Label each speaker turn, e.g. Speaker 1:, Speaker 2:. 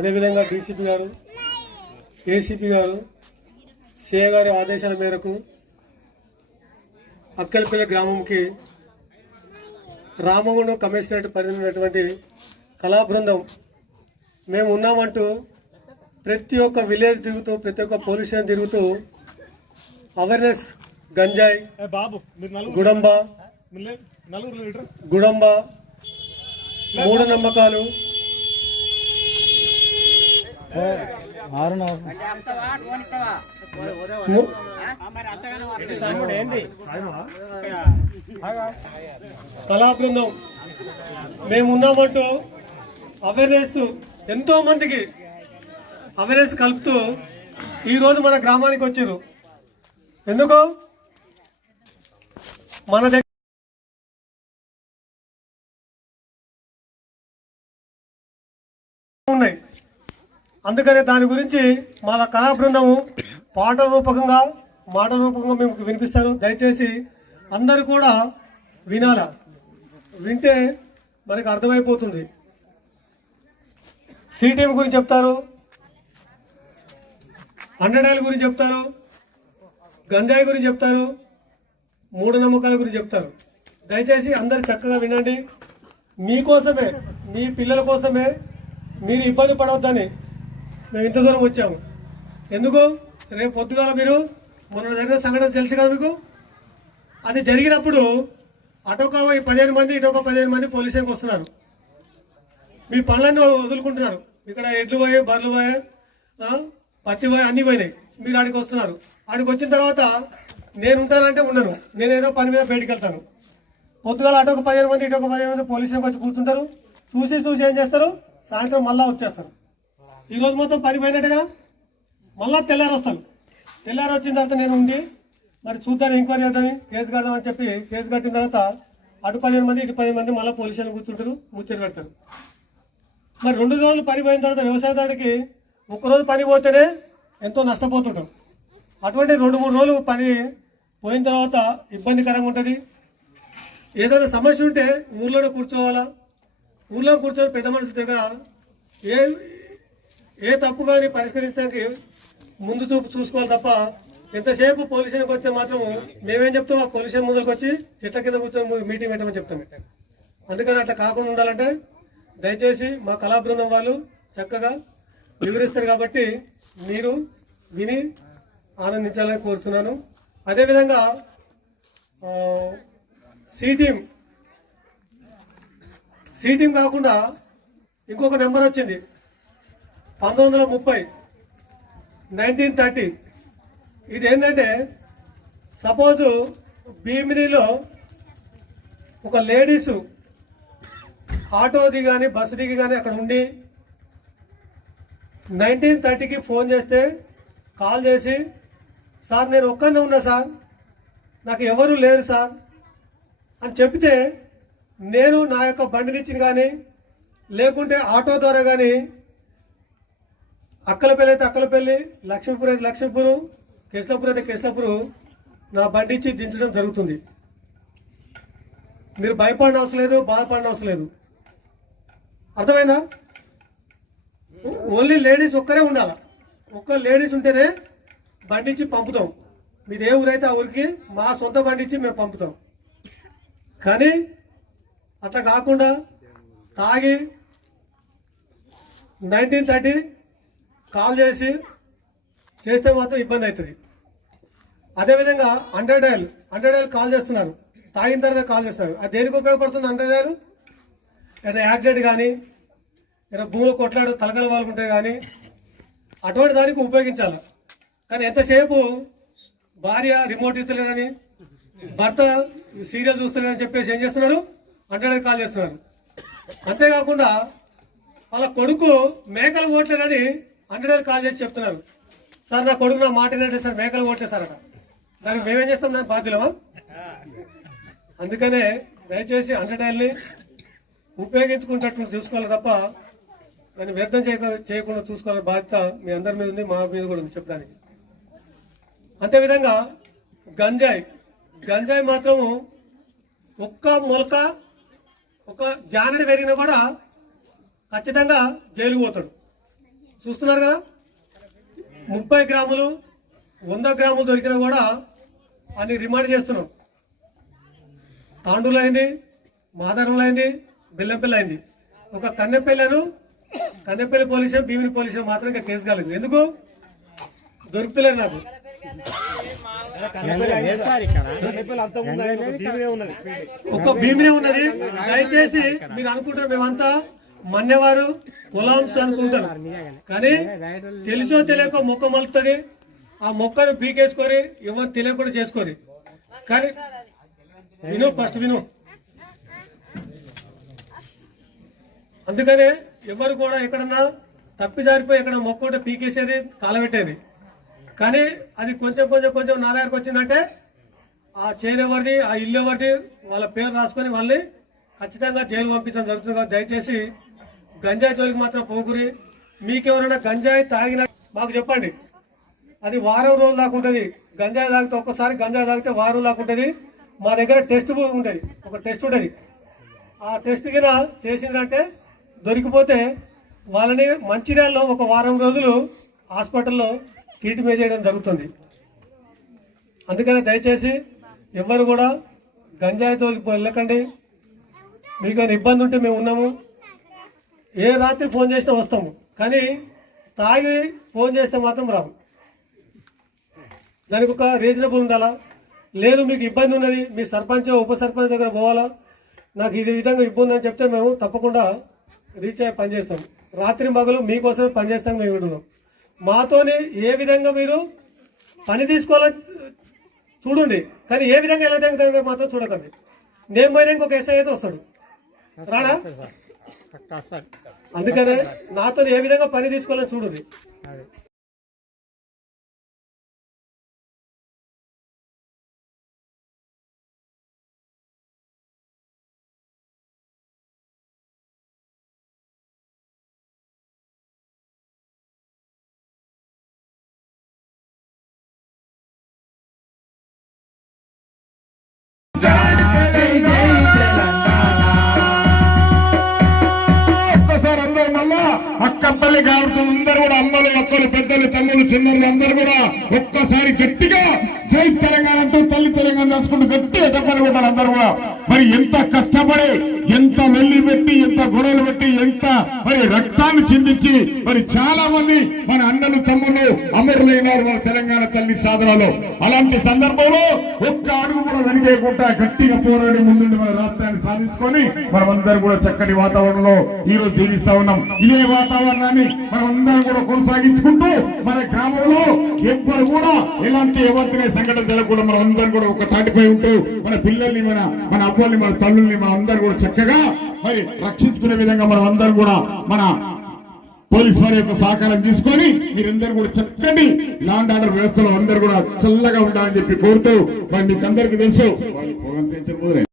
Speaker 1: అదేవిధంగా డీసీపీ గారు ఏసీపీ గారు సిఏ గారి ఆదేశాల మేరకు అక్కలపల్లి గ్రామంకి రామగుండం కమిషనరేట్ పరిధిలో ఉన్నటువంటి కళా బృందం మేము ఉన్నామంటూ ప్రతి ఒక్క విలేజ్ తిరుగుతూ ప్రతి ఒక్క పోలీస్ స్టేషన్ తిరుగుతూ అవేర్నెస్ గంజాయి గుడంబ గుడంబ మూఢనమ్మకాలు కళా బృందం. మేమున్నామంటూ అవేర్నెస్ ఎంతో మందికి అవేర్నెస్ కలుపుతూ ఈరోజు మన గ్రామానికి వచ్చారు ఎందుకు? మన అందుకనే దాని గురించి మా కళా బృందము పాటల రూపకంగా మాటల రూపకంగా మేము వినిపిస్తారు. దయచేసి అందరూ కూడా వినాల. వింటే మనకు అర్థమైపోతుంది. సిటీఎం గురించి చెప్తారు. అండడాయిల గురించి చెప్తారు. గంజాయి గురించి చెప్తారు. మూఢనమ్మకాల గురించి చెప్తారు. దయచేసి అందరు చక్కగా వినండి. మీకోసమే మీ పిల్లల కోసమే మీరు ఇబ్బంది పడవద్దని మేము ఇంత దూరం వచ్చాము. ఎందుకు? రేపు పొద్దుగాల మీరు మొన్న జరిగిన సంఘటన తెలుసు కదా మీకు? అది జరిగినప్పుడు అటొక పదిహేను మంది ఇటొక పదిహేను మంది పోలీసులకు వస్తున్నారు. మీ పనులన్నీ వదులుకుంటున్నారు. ఇక్కడ ఎడ్లు పోయే బర్రెలు పోయే పత్తి పోయే అన్నీ పోయినాయి. మీరు ఆడికి వస్తున్నారు. ఆడికి వచ్చిన తర్వాత నేను ఉంటానంటే ఉండను. నేను ఏదో పని మీద బయటికి వెళ్తాను. పొద్దుగాల అటొక పదిహేను మంది ఇటు ఒక పదిహేను మంది పోలీసులకు వచ్చి కూర్చుంటారు. చూసి చూసి ఏం చేస్తారు? సాయంత్రం మళ్ళా వచ్చేస్తారు. ఈ రోజు మొత్తం పని పోయినట్టు కదా? మళ్ళా తెల్లారి వస్తాను. తెల్లారి వచ్చిన తర్వాత నేను ఉండి మరి చూద్దాను ఎంక్వైరీ చేద్దామని కేసు కడదామని చెప్పి కేసు కట్టిన తర్వాత అటు పదిహేను మంది ఇటు పదిహేను మంది మళ్ళీ పోలీసులు కూర్చుంటారు ముచ్చట పెడతారు. మరి రెండు రోజులు పని పోయిన తర్వాత వ్యవసాయదారుడికి ఒక్కరోజు పని పోతేనే ఎంతో నష్టపోతుంటాం. అటువంటి రెండు మూడు రోజులు పని పోయిన తర్వాత ఇబ్బందికరంగా ఉంటుంది. ఏదైనా సమస్య ఉంటే ఊర్లోనే కూర్చోవాలా? ఊర్లో కూర్చొని పెద్ద మనుషుల దగ్గర ఏ ఏ తప్పు కానీ పరిష్కరించడానికి ముందు చూపు చూసుకోవాలి తప్ప ఎంతసేపు పోలీసులకు వస్తే మాత్రం మేమేం చెప్తాం? ఆ పోలీసు ముందుకు వచ్చి చెట్ల కింద కూర్చొని మీటింగ్ పెట్టమని చెప్తాం అందుకని అట్లా కాకుండా ఉండాలంటే దయచేసి మా కళా బృందం వాళ్ళు చక్కగా వివరిస్తారు కాబట్టి మీరు విని ఆనందించాలని కోరుతున్నాను అదేవిధంగా ఆ, సి టీం సి టీం కాకుండా ఇంకొక నెంబర్ వచ్చింది. పంతొమ్మిది వందల ముప్పై నైన్టీన్ థర్టీ ఇది ఏంటంటే సపోజు భీమినిలో ఒక లేడీసు ఆటో కానీ బస్సు దిగి కానీ అక్కడ ఉండి నైన్టీన్ థర్టీకి ఫోన్ చేస్తే కాల్ చేసి సార్ నేను ఒక్కనే ఉన్నా సార్. నాకు ఎవరు లేరు సార్. అని చెప్తే నేను నా యొక్క బండినిచ్చిన కానీ లేకుంటే ఆటో ద్వారా కానీ అక్కలపల్లి అయితే అక్కలపల్లి లక్ష్మీపూర్ అయితే లక్ష్మీపూర్ కృష్ణాపూర్ అయితే కృష్ణాపూర్ నా బండి ఇచ్చి దించడం జరుగుతుంది. మీరు భయపడిన అవసరం లేదు బాధపడిన అవసరం లేదు. అర్థమైందా? ఓన్లీ లేడీస్ ఒక్కరే ఉండాల. ఒక్క లేడీస్ ఉంటేనే బండి ఇచ్చి పంపుతాం. మీది ఏ ఊరైతే ఆ ఊరికి మా సొంత బండి ఇచ్చి మేము పంపుతాం. కానీ అట్లా కాకుండా తాగి నైన్టీన్ థర్టీ కాల్ చేసి చేస్తే మాత్రం ఇబ్బంది అవుతుంది. అదేవిధంగా hundred dial hundred dial call చేస్తున్నారు. తాగిన తర్వాత కాల్ చేస్తున్నారు. అది దేనికి ఉపయోగపడుతుంది హండ్రెడ్ డయల్? ఏదైనా యాక్సిడెంట్ కానీ ఏదైనా భూములు కొట్లాడు తలకల వాళ్ళకుంటే కానీ అటువంటి దానికి ఉపయోగించాలి. కానీ ఎంతసేపు భార్య రిమోట్ ఇస్తలేదని భర్త సీరియల్ చూస్తలేదని చెప్పేసి ఏం చేస్తున్నారు? హండ్రెడ్ కాల్ చేస్తున్నారు. అంతేకాకుండా వాళ్ళ కొడుకు మేకలు ఓట్లేదని అండర్ కాల్ చేసి చెప్తున్నారు. సార్ నా కొడుకు నా మాట ఏంటంటే సార్ మేకలు ఓట్లేసారట దానికి మేమేం చేస్తాం? దానికి బాధ్యులమా? అందుకనే దయచేసి హండ్రెడ్ ఉపయోగించుకునేటట్టు చూసుకోవాలి తప్ప దాన్ని వ్యర్థం చేయక చేయకుండా చూసుకోవాలని బాధ్యత మీ అందరి మీద ఉంది మా మీద కూడా ఉంది చెప్పడానికి. అంతేవిధంగా గంజాయి. గంజాయి మాత్రము ఒక్క మొలక ఒక జానడి పెరిగినా కూడా ఖచ్చితంగా జైలుకు పోతాడు. చూస్తున్నారు కదా? ముప్పై గ్రాములు వంద గ్రాములు దొరికినా కూడా అని రిమాండ్ చేస్తున్నాం. తాండూలు అయింది మాదారంలో అయింది బెల్లంపల్లి అయింది. ఒక కన్నెపల్లిను కన్నెపల్లి పోలీసు భీమిని పోలీసు మాత్రం ఇంకా కేసు కాలేదు. ఎందుకు? దొరుకుతలేరు నాకు.
Speaker 2: ఒక
Speaker 1: భీమినే ఉన్నది. దయచేసి మీరు అనుకుంటారు మేమంతా మన్నెవారు కులాంస్ అనుకుంటారు. కానీ తెలుసో తెలియకో మొక్క మలుతుంది. ఆ మొక్కను పీకేసుకొని ఎవరు తెలియకుండా చేసుకోరి కానీ విను ఫస్ట్ విను. అందుకనే ఎవరు కూడా ఎక్కడన్నా తప్పి జారిపోయి ఎక్కడ మొక్క ఉంటే పీకేసేది కాలబెట్టేది. కానీ అది కొంచెం కొంచెం కొంచెం నా దగ్గరకు వచ్చిందంటే ఆ చేను ఎవరిది ఆ ఇల్లు ఎవరిది వాళ్ళ పేరు రాసుకొని వాళ్ళని ఖచ్చితంగా జైలు పంపించడం జరుగుతుంది. దయచేసి గంజాయి జోలికి మాత్రం పోకురి. మీకెవరైనా గంజాయి తాగిన మాకు చెప్పండి. అది వారం రోజులు దాకా ఉంటుంది. గంజాయి తాగితే ఒక్కసారి గంజాయి తాగితే వారం దాకా ఉంటుంది. మా దగ్గర టెస్ట్ ఉంటుంది. ఒక టెస్ట్ ఉంటుంది. ఆ టెస్ట్ కింద చేసిందంటే దొరికిపోతే వాళ్ళని మంచిర్యాలలో ఒక వారం రోజులు హాస్పిటల్లో ట్రీట్మెంట్ చేయడం జరుగుతుంది. అందుకని దయచేసి ఎవ్వరు కూడా గంజాయితో వెళ్ళకండి. మీకు ఇబ్బంది ఉంటే మేము ఉన్నాము. ఏ రాత్రి ఫోన్ చేసినా వస్తాము. కానీ తాగి ఫోన్ చేస్తే మాత్రం రాము దానికి ఒక రీజనబుల్ ఉండాలా? లేదు మీకు ఇబ్బంది ఉన్నది మీ సర్పంచ్ ఉప సర్పంచ్ దగ్గర పోవాలా? నాకు ఇది విధంగా ఇబ్బంది అని చెప్తే మేము తప్పకుండా రీచ్ అయ్యి పనిచేస్తాం రాత్రి మగలు మీకోసమే పనిచేస్తాం మేము ఇక్కడ మాతోని ఏ విధంగా మీరు పని తీసుకోవాలని చూడండి. కానీ ఏ విధంగా ఎలా దగ్గర మాత్రం చూడకండి. నేను పోయినా ఇంకొక ఎస్ఐ అయితే వస్తాడు. రాడా? అందుకనే నాతో ఏ విధంగా పని తీసుకోవాలని చూడండి
Speaker 3: అక్కపల్లి గారుతున్న అందరూ కూడా అమ్మలు అక్కలు పెద్దలు తమ్ములు చిన్నలు అందరూ కూడా ఒక్కసారి గట్టిగా జై తెలంగాణ అంటూ తల్లి తెలంగాణ దాచుకుంటూ గట్టిగా చెప్పాలి కూడా అందరూ కూడా. మరి ఎంత కష్టపడి ఎంత లొల్లి పెట్టి ఎంత గొడవలు పెట్టి ఎంత మరి రక్తాన్ని చిందించి మరి చాలా మంది మన అన్నలు తమ్ముళ్ళు అమరులైనారు మన తెలంగాణ తల్లి సాధనలో. అలాంటి సందర్భంలో ఒక్క అడుగు కూడా వెనుకేయకుండా గట్టిగా పోరాడి ముందుండి మన రాష్ట్రాన్ని సాధించుకొని మనమందరం కూడా చక్కని వాతావరణంలో ఈ రోజు జీవిస్తా ఉన్నాం. ఇదే వాతావరణాన్ని మనం అందరం కూడా కొనసాగించుకుంటూ మన గ్రామంలో ఎవ్వరు కూడా ఎలాంటి ఎవరికైనా సంఘటన జరగకుండా మనం అందరం కూడా ఒక తాటిపై ఉంటూ మన పిల్లల్ని మన మన అవ్వల్ని మన తల్లుల్ని మనం అందరు కూడా చక్కగా మరి రక్షించుకునే విధంగా మనం అందరం కూడా మన పోలీస్ వారి యొక్క సహకారం తీసుకొని మీరందరూ కూడా చక్కటి లాండ్ ఆర్డర్ వ్యవస్థలో అందరూ కూడా చల్లగా ఉండాలని చెప్పి కోరుతూ మరి మీకు అందరికీ తెలుసు. వాళ్ళు